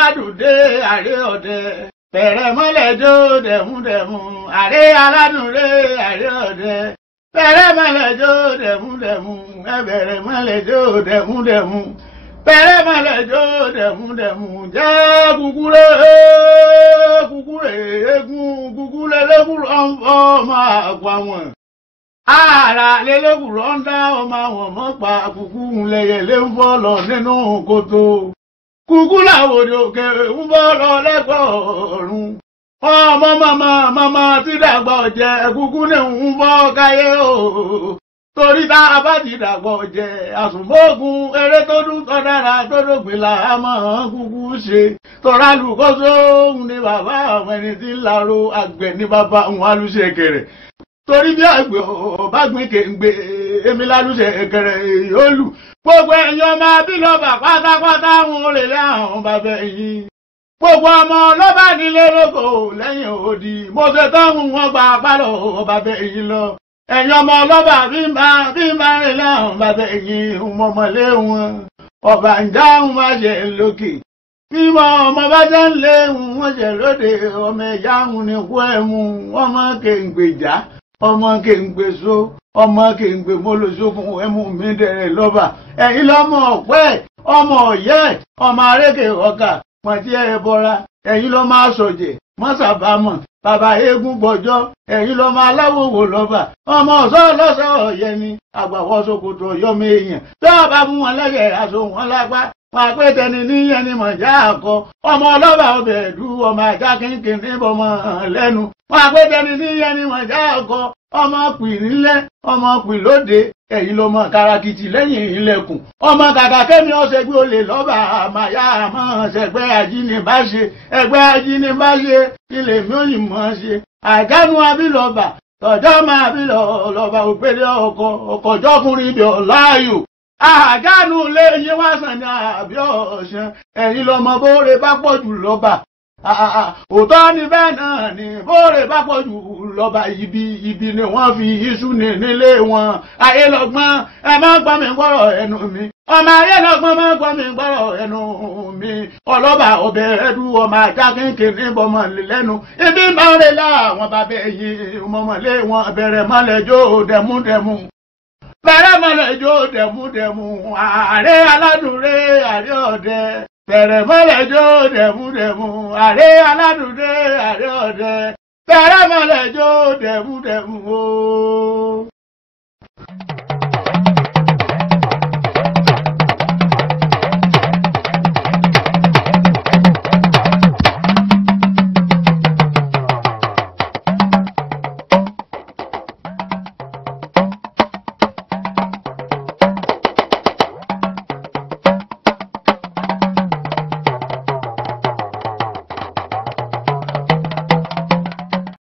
aládùndé àrẹ ọdẹ bẹ̀rẹ̀ mọ́lẹ̀ jó dẹ̀múdẹ̀mú àrẹ aládùndé àrẹ ọdẹ bẹ̀rẹ̀ mọ́lẹ̀ jó dẹ̀múdẹ̀mú bẹ̀rẹ̀ mọ́lẹ̀ jó dẹ̀múdẹ̀mú bẹ̀rẹ̀ mọ́lẹ̀ jó dẹ̀múdẹ̀mú jẹ́ kúkúrẹ́ eégún kúkúrẹ́ lẹ́kùrọ̀ ọmọ àgbà wọn. Ààrà lélẹ́kùrọ̀ ń dá ọmọ àwọn mọ́pa kúkú lẹ́yẹlé ń fọ́ lọ nínú kòtò. Kúkú làwòdì òkè ń bọ́ lọ lẹ́gbọ̀ọ́rùn. Ọmọ màmá tí dàgbà ọ̀jẹ̀ kúkú ní ń bọ́ káyé o. Torí tá a bá ti dàgbà ọ̀jẹ̀ àsùnmọ́gun eré tó dún tó dára tó dógbìn là á máa kúkú ṣe. Tọ́ra lùkọ́sọ́ òun ni bàbá àwọn ẹni tí ń laro àgbẹ̀ ní bàbá òun alùṣẹ̀kẹ̀rẹ̀. Torí bí àgbẹ̀ ọba gbin kéǹgbé èmi lálùṣẹ̀ kẹrẹ yóòlù gbogbo ẹ̀yin ọmọ abílọ́bà pátápátá wọn lè lé àwọn bàbá yìí gbogbo ọmọ lọ́ba nílé lóko lẹ́yìn òdì mo ṣe tọ́hún wọn gba pálọ̀ bàbá yìí lọ ẹ̀yin ọmọ lọ́ba bí n bá rìn lé àwọn bàbá yìí mọ̀mọ́lé wọn ọ̀bà ń já wọn ṣe lókè bí ọmọ bá jẹ́ ń lé wọn ṣe lóde ọmọ ẹ̀yà wọn ni kú ẹ̀mú ọmọ kéǹgbèjà ọmọ kéǹgbè so ọmọ kéǹgbè mólóṣókun ẹmú mi dẹrẹ lọ́ba ẹ̀yin lọ́mọ ọ̀pẹ́ ọmọ ọ̀yẹ́ ọmọ arékè ọkà pọ̀ntí ẹ̀ bọ́ra ẹ̀yin lọ́mọ aṣọ̀jẹ̀ mọ́sàbámọ̀ bàbá eégún gbọ́jọ́ ẹ̀yin lọ́mọ aláwòwò lọ́ba ọmọ ọ̀sọ́ lọ́sọ̀ ọ̀yẹ́ ni àgbàwọ̀ ṣòkòtò ọ̀yọ́mọ èèyàn tó bá mú wọn lẹ́yẹ̀ aṣọ wọn lápá wọn àpé tẹni níyẹn ni mọ̀já àkọ ọmọ ọlọ́ba ọbẹ̀ ẹ̀dú ọmọ ajá kínkín níbọmọ lẹ́nu wọn àpé tẹni níyẹn ni mọ̀já àkọ ọmọ pì nílẹ̀ ọmọ pì lóde ẹ̀yin lọmọ karakiti lẹ́yìn ilẹ̀kùn ọmọ kàkà kẹ́mi ọ̀sẹ̀gbẹ́ olè lọ́ba àmàyà àmọ́ ṣẹ̀gbẹ́ ajínigbáṣe ẹgbẹ́ ajínigbáṣe ilé mi ò yìn mọ́ ṣe àjánú abílọ́ba tọ̀jọ́ máa bílọ́ba òpèlè ọkọ̀jọ́kùnrin bí ọ̀láyò àjánú lé yín wá sàn ní àbí ọ̀sán ẹ̀yin lọmọ bóore bá pọ̀ jù lọ́ba òótọ́ ni bẹ́ẹ̀ náà ni bóore bá pọ̀ jù lọ́ba ibi ni wọ́n fi iṣu ní nílé wọn ayé lọ́gbọ́n ẹ má gbọ́ mi gbọ́rọ̀ ẹnu mi ọmọ ayé lọ́gbọ́n má gbọ́ mi gbọ́rọ̀ ẹnu mi ọlọ́ba ọbẹ̀ ẹdú ọmọ ajá kéńkéńé bọ́mọ lẹ́nu ibi máa ń rẹ̀ láwọn bàbá ẹ̀yìn mọ̀mọ́lé wọn bẹ̀rẹ̀ mọ́lẹ̀ jó dẹ̀múdẹ̀mú bẹ̀rẹ̀ mọ́lẹ̀ jó dẹ̀múdẹ̀mú ààrẹ aládùnré ààrẹ ọ̀dẹ bẹ̀rẹ̀ mọ́lẹ̀ jó dẹ̀múdẹ̀mú àrẹ aládùndé àrẹ ọ̀dẹ bẹ̀rẹ̀ mọ́lẹ̀ jó dẹ̀múdẹ̀mú o.